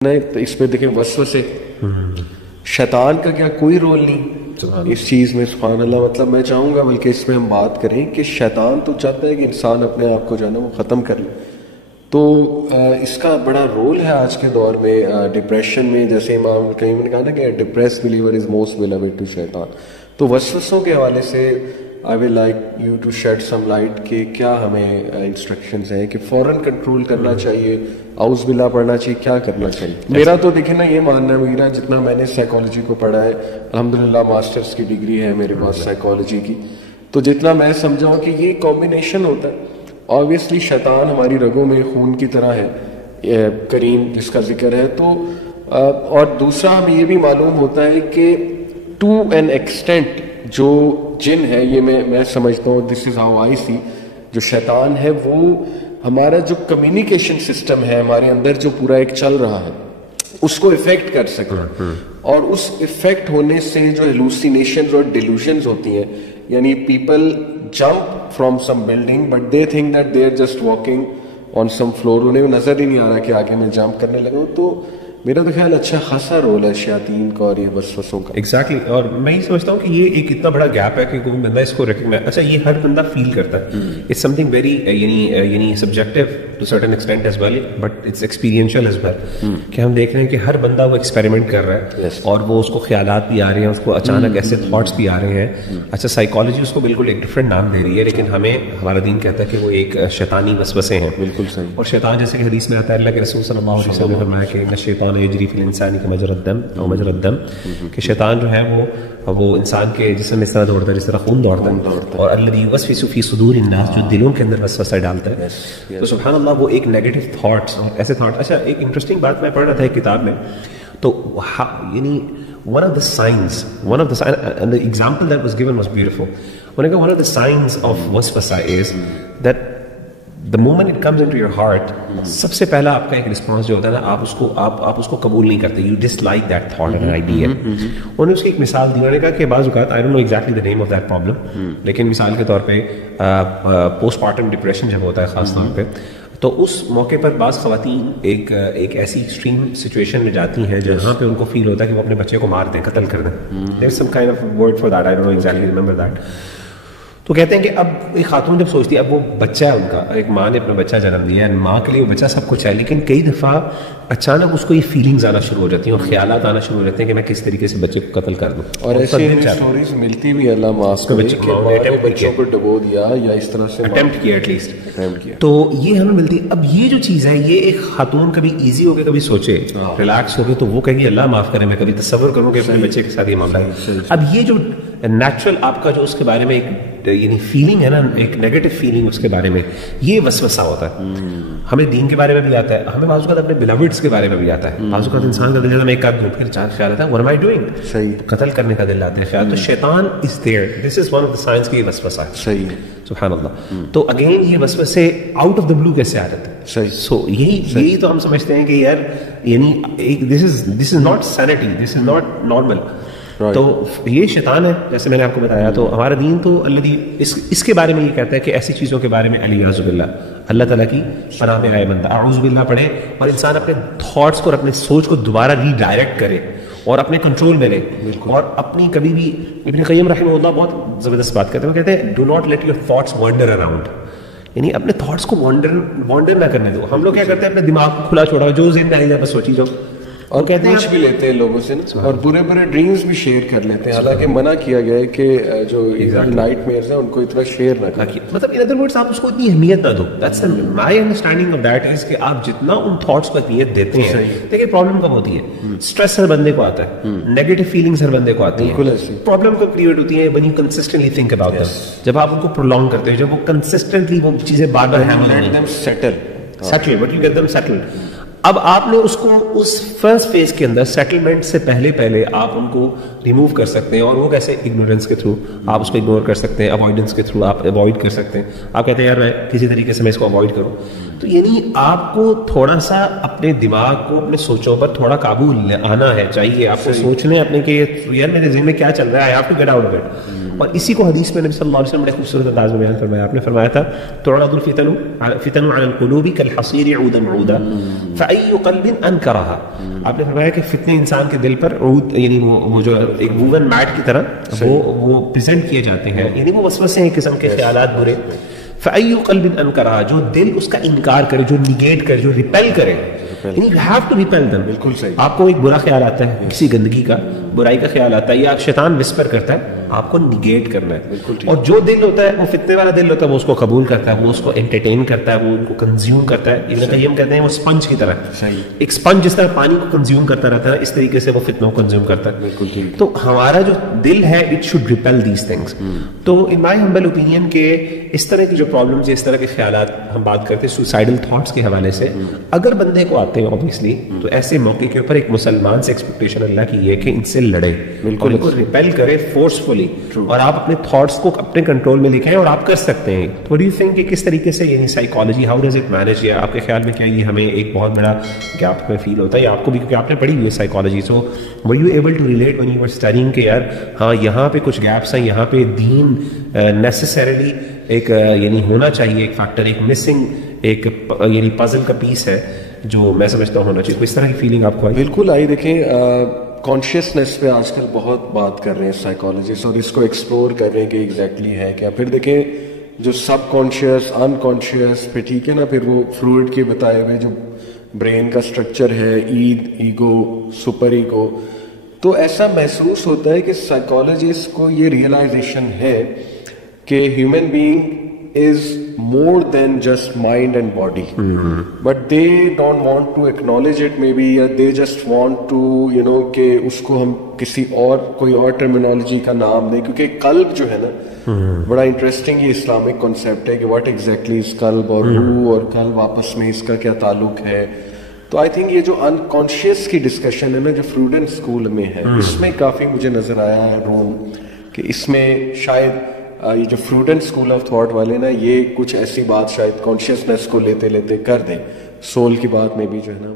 تو اس پہ دیکھیں وسوسے شیطان کا کیا کوئی رول نہیں اس چیز میں. سبحان اللہ. مطلب میں چاہوں گا بلکہ اس میں ہم بات کریں کہ شیطان تو چاہتا ہے کہ انسان اپنے آپ کو جو ہے نا وہ ختم کر لے. تو اس کا بڑا رول ہے آج کے دور میں ڈپریشن میں. جیسے امام القیم نے کہا نا کہ depressed believer is most beloved to شیطان. تو وسوسوں کے حوالے سے I will like you to shed some light کہ کیا ہمیں انسٹرکشنز ہیں کہ فوراً کنٹرول کرنا چاہیے, اعوذ باللہ پڑھنا چاہیے, کیا کرنا چاہیے. میرا تو دیکھیں نا یہ ماننا ہے میرا, جتنا میں نے سائیکالوجی کو پڑھا ہے, الحمدللہ ماسٹرز کی ڈگری ہے میرے پاس سائیکالوجی کی, تو جتنا میں سمجھا ہوں کہ یہ کمبینیشن ہوتا ہے. آبویسلی شیطان ہماری رگوں میں خون کی طرح ہے, کریم جس کا ذکر ہے. تو اور دوسرا ہمیں یہ بھی معلوم ہوتا ہے کہ ٹو این ایکسٹینٹ جو جن ہے, یہ میں سمجھتا ہوں, دس از ہاؤ آئی سی, جو شیطان ہے وہ ہمارا جو کمیونیکیشن سسٹم ہے ہمارے اندر جو پورا ایک چل رہا ہے اس کو افیکٹ کر سکتا ہے. اور اس افیکٹ ہونے سے جو ہیلوسینیشنز اور ڈیلوژنز ہوتی ہیں, یعنی people jump from some building but they think that they are just walking on some floor, انہیں نظر ہی نہیں آ رہا کہ آگے میں جمپ کرنے لگا ہوں. تو میرا تو خیال اچھا خاصا رول ہے شیاطین کا اور یہ وسوسوں کا. ایگزیکٹلی. اور میں یہ سمجھتا ہوں کہ یہ ایک اتنا بڑا گیپ ہے کہ کوئی بندہ اس کو ریکگنائز, اچھا یہ ہر بندہ فیل کرتا ہے, اٹس سم تھنگ ویری یعنی subjective to certain extent as well, but it's experiential as well, کہ ہم دیکھ رہے ہیں کہ ہر بندہ وہ ایکسپیریمنٹ کر رہا ہے اور وہ اس کو خیالات بھی آ رہے ہیں, اس کو اچانک ایسے تھاٹس بھی آ رہے ہیں. اچھا سائیکالوجی اس کو بالکل ایک ڈفرینٹ نام دے رہی ہے, لیکن ہمیں ہمارا دین کہتا ہے کہ وہ ایک شیطانی وسوسے ہیں. بالکل صحیح. اور شیطان جیسے کہ حدیث میں آتا ہے, اللہ کے رسول صلی اللہ علیہ وسلم نے فرمایا کہ الشیطان یجری فی الانسان مجرى الدم, کہ شیطان جو ہے وہ انسان کے جسم میں اس طرح دوڑتا ہے جس طرح خون دوڑتا ہے, اور الذی یوسوس فی صدور الناس, جو دلوں کے اندر وسوسہ ڈالتا ہے. تو سبحان اللہ وہ ایک نیگیٹو تھاٹس ایسے تھاٹ. اچھا ایک انٹرسٹنگ بات میں پڑھ رہا تھا ایک کتاب میں, تو یعنی one of the signs and the example that was given was beautiful. One of the signs of waswasa is that the moment it comes into your heart, سب سے پہلا آپ کا ایک رسپانس جو ہوتا ہے نا, آپ اس کو قبول نہیں کرتے, you dislike that thought and idea. انہوں نے اس کی ایک مثال دی, انہوں نے کہا کہ بعض اوقات I don't know exactly the name of that problem, لیکن مثال کے طور پہ پوسٹ پارٹم ڈپریشن جب ہوتا ہے خاص طور پہ, تو اس موقع پر بعض خواتین ایک ایسی ایکسٹریم سچویشن میں جاتی ہیں جہاں پہ ان کو فیل ہوتا ہے کہ وہ اپنے بچے کو مار دیں, قتل کر دیں. There's some kind of word for that, I don't know exactly remember that. تو کہتے ہیں کہ اب ایک خاتون جب سوچتی ہے, اب وہ بچہ ہے ان کا, ایک ماں نے اپنا بچہ جنم دیا ہے, ماں کے لیے وہ بچہ سب کچھ ہے, لیکن کئی دفعہ اچانک اس کو یہ فیلنگز آنا شروع ہو جاتی ہیں اور خیالات آنا شروع ہو جاتے ہیں کہ میں کس طریقے سے بچے کو قتل کر دوں. اور ایسی اسٹوریز ملتی بھی اللہ معاف کرے کہ ماں نے بچوں کو ڈبو دیا یا اس طرح سے اٹیمپٹ کیا, ایٹ لیسٹ. تو یہ ہمیں ملتی ہے. اب یہ جو چیز ہے یہ ایک خاتون کبھی ایزی ہو کے کبھی سوچے, ریلیکس ہو کے, تو وہ کہیں گے اللہ معاف کرے, میں کبھی تصور کروں کہ اپنے بچے کے ساتھ یہ معاملہ ہے. اب یہ جو نیچرل آپ کا جو اس کے بارے میں ایک یعنی فیلنگ ہے نا, ایک نیگیٹو فیلنگ اس کے بارے میں, یہ وسوسہ ہوتا ہے. ہمیں دین کے بارے میں بھی آتا ہے, ہمیں بعض اوقات اپنے بیلوڈس کے بارے میں بھی آتا ہے. بعض اوقات انسان کا دل جاتا ہے میں ایک آدھ دوں, پھر خیال آتا ہے what am I doing, صحیح, قتل کرنے کا دل آتا ہے خیال. تو شیطان is there, this is one of the signs کہ یہ وسوسہ ہے. صحیح, سبحان اللہ. تو اگین یہ وسوسے آؤٹ آف دا بلو کیسے آ جاتے ہیں. صحیح. سو یہی تو ہم سمجھتے ہیں کہ یار یعنی this is not sanity, this is not normal. تو یہ شیطان ہے جیسے میں نے آپ کو بتایا. تو ہمارا دین تو اس کے بارے میں یہ کہتا ہے کہ ایسی چیزوں کے بارے میں اعوذ باللہ, اللہ تعالیٰ کی پناہ میں آئے بندہ اعوذ باللہ پڑھے, اور انسان اپنے تھاٹس کو اور اپنے سوچ کو دوبارہ ری ڈائریکٹ کرے اور اپنے کنٹرول میں لے. اور اپنی کبھی بھی ابن قیم رحمہ اللہ بہت زبردست بات کرتے ہیں, وہ کہتے ہیں do not let your thoughts wander around, یعنی اپنے تھاٹس کو وانڈر نہ کرنے دو. ہم لوگ کیا کرتے ہیں اپنے دماغ کو کھلا چھوڑا, جو ذہن میں آئی جائے بس سوچی جاؤ, اور پوچھ بھی لیتے ہیں لوگوں سے نا, اور برے ڈریمز بھی شیئر کر لیتے ہیں. حالانکہ منع کیا گیا ہے کہ جو نائٹ میئرز ہیں ان کو اتنا شیئر نہ کریں. مطلب ان ادر ورڈز آپ اس کو اتنی اہمیت نہ دو. That's my understanding of that is کہ آپ جتنا ان تھاٹس کو اہمیت دیتے ہیں. دیکھیے پرابلم کب ہوتی ہے, اسٹریس ہر بندے کو آتا ہے, نیگیٹو فیلنگز ہر بندے کو آتی ہیں. پرابلم کب کریٹ ہوتی ہے, when you consistently think about them, جب آپ ان کو پرولونگ کرتے ہیں, جب وہ کنسسٹنٹلی وہ چیزیں بار بار settle, but you get them settled. اب آپ نے اس کو اس فرسٹ فیز کے اندر سیٹلمنٹ سے پہلے آپ ان کو ریموو کر سکتے ہیں. اور وہ کیسے, اگنورینس کے تھرو آپ اس کو اگنور کر سکتے ہیں, اوائڈنس کے تھرو آپ اوائڈ کر سکتے ہیں. آپ کہتے ہیں یار میں کسی طریقے سے میں اس کو اوائڈ کروں. تو یعنی آپ کو تھوڑا سا اپنے دماغ کو, اپنے سوچوں پر تھوڑا قابو آنا ہے چاہیے. آپ کو سوچنے اپنے کہ یار میرے ذہن میں کیا چل رہا ہے, I have to get out of it. اور اسی کو حدیث میں نبی صلی اللہ علیہ وسلم نے خوبصورت انداز میں بیان فرمایا. آپ نے فرمایا تھا تعرض الفتن علی القلوب كالحصير عودا عودا فأي قلب انكرها. آپ نے فرمایا کہ فتنے انسان کے دل پر عود یعنی وہ جو ایک ووون میٹ کی طرح وہ پریزنٹ کیے جاتے ہیں, یعنی وہ وسوسے ہیں قسم کے خیالات برے. فأي قلب انکرہا, جو دل اس کا انکار کرے, جو نیگیٹ کرے, جو ریپیل کرے, یعنی you have to repel them. بالکل صحیح. آپ کو ایک برا خیال آتا ہے, کسی گندگی کا, برائی کا خیال آتا ہے, یا شیطان وسپر کرتا ہے, آپ کو نیگیٹ کرنا ہے. اور جو دل ہوتا ہے وہ فتنے والا دل ہوتا ہے, وہ اس کو قبول کرتا ہے, وہ اس کو انٹرٹین کرتا ہے, وہ ان کو کنزیوم کرتا ہے. ابن قیم کہتے ہیں وہ اسپنج کی طرح, ایک اسپنج جس طرح پانی کو کنزیوم کرتا رہتا ہے, اس طریقے سے وہ فتنوں کو کنزیوم کرتا ہے. تو ہمارا جو دل ہے it should ripple these things. تو ان مائی ہمبل اوپینین کہ اس طرح کی جو پرابلمز, اس طرح کے خیالات ہم بات کرتے ہیں سوسائڈل تھاٹس کے حوالے سے, اگر بندے کو آتے ہیں obviously, تو ایسے موقع کے اوپر ایک مسلمان سے ایکسپیکٹیشن اللہ کی یہ کہ ان سے لڑے, بالکل ان کو ریپیل کرے فورسفلی, اور آپ اپنے تھاٹس کو اپنے کنٹرول میں لکھیں, اور آپ کر سکتے ہیں. تو ڈو یو تھنک کہ کس طریقے سے یعنی psychology how does it manage, یا آپ کے خیال میں کیا یہ ہمیں ایک بہت بڑا گیپ میں فیل ہوتا ہے, یا آپ کو بھی, کیونکہ آپ نے پڑھی ہوئی ہے psychology, so were you able to relate when you were studying کہ یار ہاں یہاں پہ کچھ گیپس ہیں, یہاں پہ دین نیسسریلی ایک یعنی ہونا چاہیے, ایک فیکٹر, ایک مسنگ ایک یعنی پزل کا پیس ہے جو میں سمجھتا ہوں ہونا چاہیے. اس طرح کی فیلنگ آپ کو آئی؟ بالکل آئی. دیکھیں کانشیسنیس پہ آج کل بہت بات کر رہے ہیں سائیکالوجسٹ, اور اس کو ایکسپلور کر رہے ہیں کہ ایگزیکٹلی ہے کیا. پھر دیکھیں جو سب کانشیس, ان کانشیس پہ, ٹھیک ہے نا, پھر وہ فروئڈ کے بتائے ہوئے جو برین کا اسٹرکچر ہے, ایگو, سپر ایگو, تو ایسا محسوس ہوتا ہے کہ سائیکالوجسٹ کو یہ ریئلائزیشن ہے کہ human being is more than just mind and body, but they don't want to acknowledge it maybe, یا they just want to you know کہ اس کو ہم کسی اور کوئی اور ٹرمینالوجی کا نام دیں, کیونکہ قلب جو ہے نا بڑا انٹرسٹنگ یہ اسلامک کانسیپٹ ہے کہ what exactly is قلب, اور روح اور قلب آپس میں اس کا کیا تعلق ہے. تو آئی تھنک یہ جو انکانشیس کی ڈسکشن ہے نا جو فروڈن اسکول میں ہے, اس میں کافی مجھے نظر آیا ہے روم, کہ اس میں شاید یہ جو فروڈن اسکول آف تھاٹ والے نا, یہ کچھ ایسی بات شاید کانشیسنیس کو لیتے لیتے کر دیں, سول کی بات میں بھی جو ہے نا